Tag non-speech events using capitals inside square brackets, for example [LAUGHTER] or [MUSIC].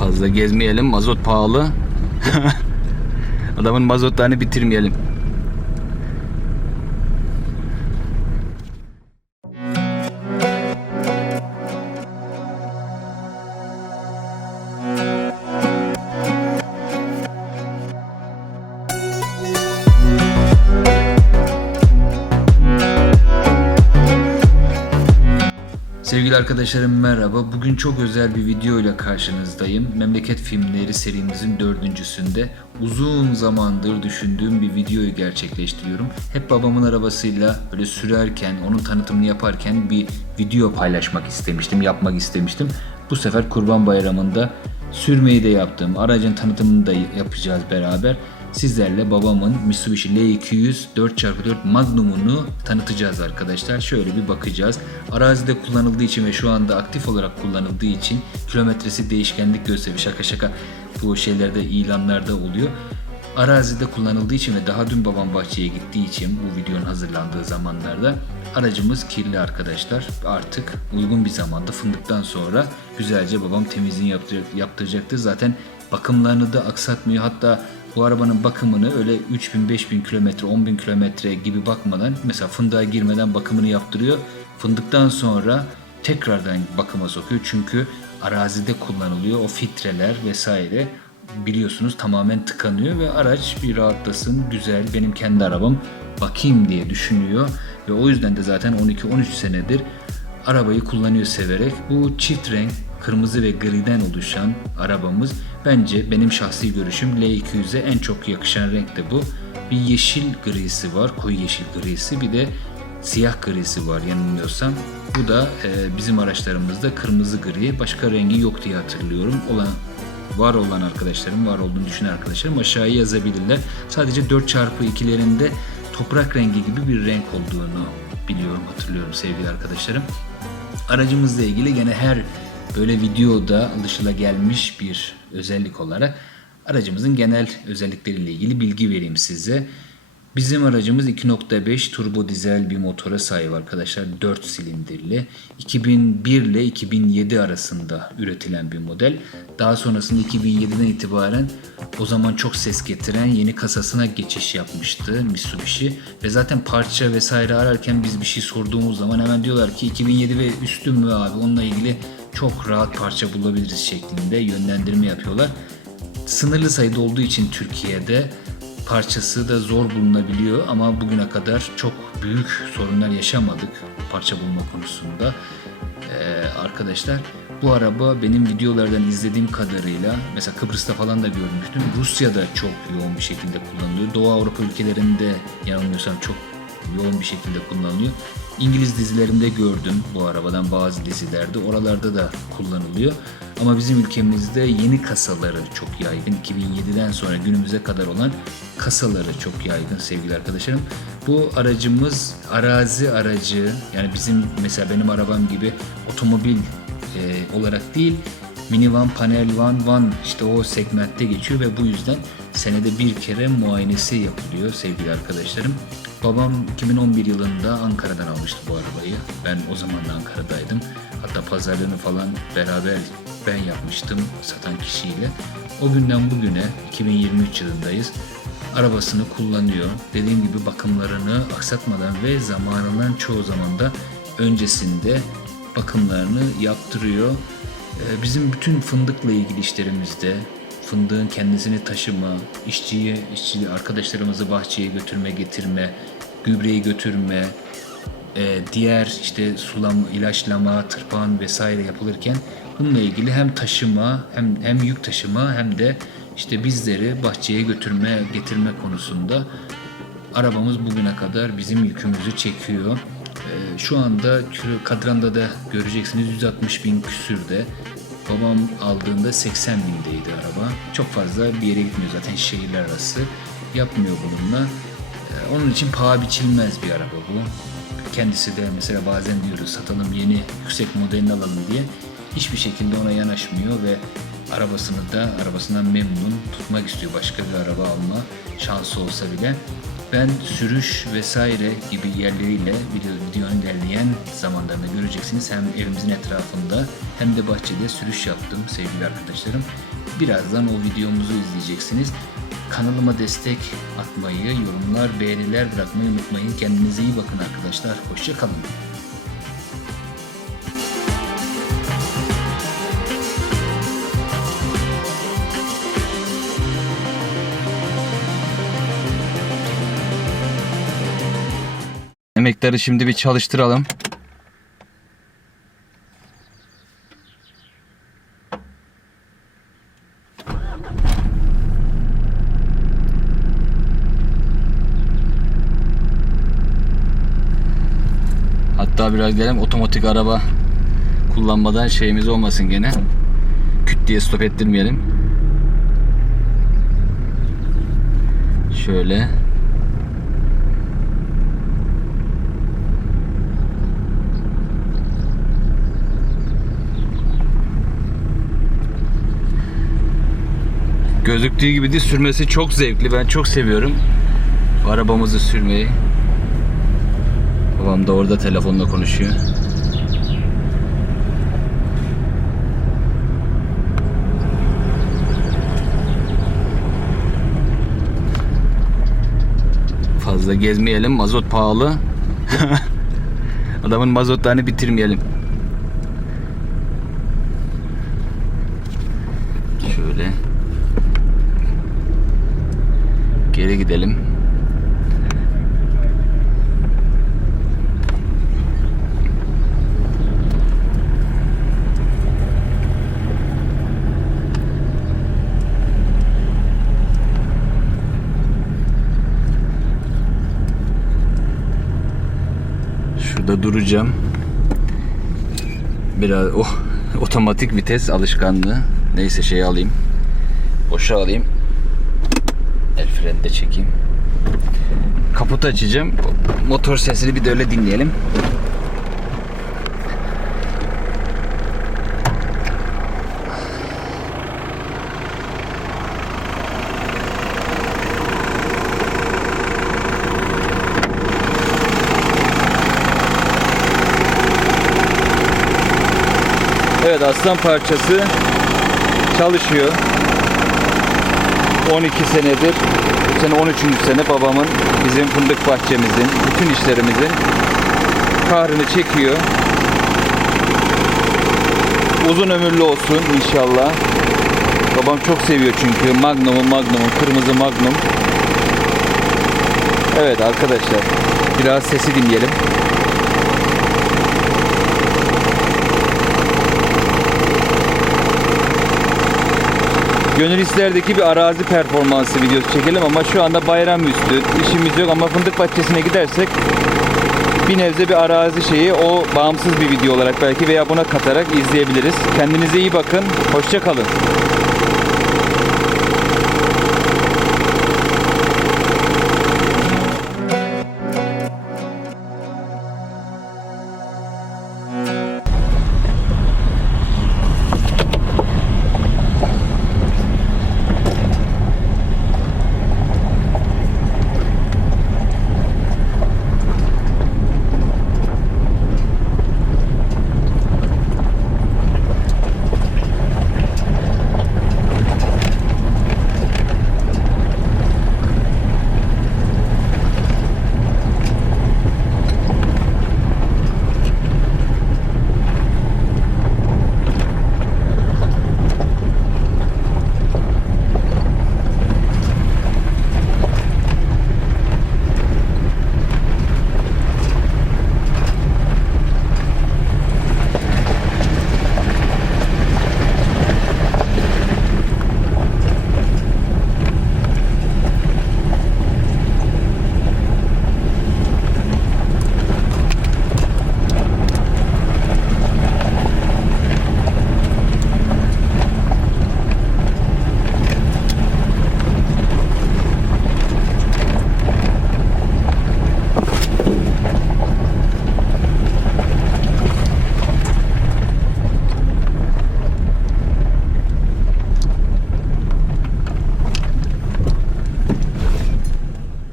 Fazla gezmeyelim. Mazot pahalı. [LAUGHS] Adamın mazotlarını bitirmeyelim. Sevgili arkadaşlarım merhaba. Bugün çok özel bir video ile karşınızdayım. Memleket Filmleri serimizin dördüncüsünde uzun zamandır düşündüğüm bir videoyu gerçekleştiriyorum. Hep babamın arabasıyla böyle sürerken, onun tanıtımını yaparken bir video paylaşmak istemiştim, yapmak istemiştim. Bu sefer Kurban Bayramı'nda sürmeyi de yaptım. Aracın tanıtımını da yapacağız beraber sizlerle babamın Mitsubishi L200 4x4 Magnum'unu tanıtacağız arkadaşlar. Şöyle bir bakacağız. Arazide kullanıldığı için ve şu anda aktif olarak kullanıldığı için kilometresi değişkenlik gösteriyor. Şaka şaka bu şeylerde ilanlarda oluyor. Arazide kullanıldığı için ve daha dün babam bahçeye gittiği için bu videonun hazırlandığı zamanlarda aracımız kirli arkadaşlar. Artık uygun bir zamanda fındıktan sonra güzelce babam temizliğini yaptır, yaptıracaktır. Zaten bakımlarını da aksatmıyor. Hatta bu arabanın bakımını öyle 3000-5000 kilometre, 10.000 kilometre gibi bakmadan mesela fındığa girmeden bakımını yaptırıyor. Fındıktan sonra tekrardan bakıma sokuyor. Çünkü arazide kullanılıyor. O filtreler vesaire biliyorsunuz tamamen tıkanıyor ve araç bir rahatlasın, güzel, benim kendi arabam bakayım diye düşünüyor. Ve o yüzden de zaten 12-13 senedir arabayı kullanıyor severek. Bu çift renk kırmızı ve griden oluşan arabamız bence benim şahsi görüşüm L200'e en çok yakışan renk de bu. Bir yeşil grisi var, koyu yeşil grisi bir de siyah grisi var yanılmıyorsam. Bu da e, bizim araçlarımızda kırmızı gri. Başka rengi yok diye hatırlıyorum. Olan var olan arkadaşlarım, var olduğunu düşünen arkadaşlarım aşağıya yazabilirler. Sadece 4x2'lerinde toprak rengi gibi bir renk olduğunu biliyorum, hatırlıyorum sevgili arkadaşlarım. Aracımızla ilgili gene her böyle videoda alışılagelmiş bir özellik olarak aracımızın genel özellikleriyle ilgili bilgi vereyim size. Bizim aracımız 2.5 turbo dizel bir motora sahip arkadaşlar. 4 silindirli. 2001 ile 2007 arasında üretilen bir model. Daha sonrasında 2007'den itibaren o zaman çok ses getiren yeni kasasına geçiş yapmıştı Mitsubishi. Ve zaten parça vesaire ararken biz bir şey sorduğumuz zaman hemen diyorlar ki 2007 ve üstü mü abi onunla ilgili çok rahat parça bulabiliriz şeklinde yönlendirme yapıyorlar. Sınırlı sayıda olduğu için Türkiye'de parçası da zor bulunabiliyor ama bugüne kadar çok büyük sorunlar yaşamadık parça bulma konusunda. Ee, arkadaşlar bu araba benim videolardan izlediğim kadarıyla mesela Kıbrıs'ta falan da görmüştüm. Rusya'da çok yoğun bir şekilde kullanılıyor. Doğu Avrupa ülkelerinde yanılmıyorsam çok yoğun bir şekilde kullanılıyor. İngiliz dizilerinde gördüm bu arabadan bazı dizilerde. Oralarda da kullanılıyor. Ama bizim ülkemizde yeni kasaları çok yaygın. 2007'den sonra günümüze kadar olan kasaları çok yaygın sevgili arkadaşlarım. Bu aracımız arazi aracı yani bizim mesela benim arabam gibi otomobil e, olarak değil minivan, panel van, van işte o segmentte geçiyor ve bu yüzden senede bir kere muayenesi yapılıyor sevgili arkadaşlarım. Babam 2011 yılında Ankara'dan almıştı bu arabayı. Ben o zaman da Ankara'daydım. Hatta pazarlığını falan beraber ben yapmıştım satan kişiyle. O günden bugüne 2023 yılındayız. Arabasını kullanıyor. Dediğim gibi bakımlarını aksatmadan ve zamanından çoğu zaman da öncesinde bakımlarını yaptırıyor. Ee, Bizim bütün fındıkla ilgili işlerimizde fındığın kendisini taşıma, işçiyi, işçi arkadaşlarımızı bahçeye götürme, getirme, gübreyi götürme, e, diğer işte sulama, ilaçlama, tırpan vesaire yapılırken bununla ilgili hem taşıma hem hem yük taşıma hem de işte bizleri bahçeye götürme, getirme konusunda arabamız bugüne kadar bizim yükümüzü çekiyor. Ee, şu anda kadranda da göreceksiniz 160 bin küsürde. Babam aldığında 80 bindeydi araba. Çok fazla bir yere gitmiyor zaten şehirler arası. Yapmıyor bununla. Ee, onun için paha biçilmez bir araba bu. Kendisi de mesela bazen diyoruz satalım yeni yüksek modelini alalım diye. Hiçbir şekilde ona yanaşmıyor ve arabasını da arabasından memnun tutmak istiyor. Başka bir araba alma şansı olsa bile. Ben sürüş vesaire gibi yerleriyle video, videonun ilerleyen zamanlarında göreceksiniz. Hem evimizin etrafında hem de bahçede sürüş yaptım sevgili arkadaşlarım. Birazdan o videomuzu izleyeceksiniz. Kanalıma destek atmayı, yorumlar, beğeniler bırakmayı unutmayın. Kendinize iyi bakın arkadaşlar. Hoşçakalın. Emekleri şimdi bir çalıştıralım. Hatta biraz gidelim otomatik araba kullanmadan şeyimiz olmasın gene. Küt diye stop ettirmeyelim. Şöyle. Gözüktüğü gibi değil sürmesi çok zevkli. Ben çok seviyorum arabamızı sürmeyi. Babam da orada telefonla konuşuyor. Fazla gezmeyelim. Mazot pahalı. [LAUGHS] Adamın mazotlarını bitirmeyelim. Şöyle. Gidelim. Şurada duracağım. Biraz oh, [LAUGHS] otomatik vites alışkanlığı. Neyse şey alayım. Boşa alayım. De çekeyim. Kaputu açacağım. Motor sesini bir de öyle dinleyelim. Evet aslan parçası çalışıyor. 12 senedir, bu sene 13. sene babamın, bizim fındık bahçemizin, bütün işlerimizin kahrını çekiyor. Uzun ömürlü olsun inşallah. Babam çok seviyor çünkü Magnum'u Magnum'u, kırmızı Magnum. Evet arkadaşlar, biraz sesi dinleyelim. Gönül isterdi bir arazi performansı videosu çekelim ama şu anda bayram üstü işimiz yok ama fındık bahçesine gidersek bir nebze bir arazi şeyi o bağımsız bir video olarak belki veya buna katarak izleyebiliriz. Kendinize iyi bakın. Hoşça kalın.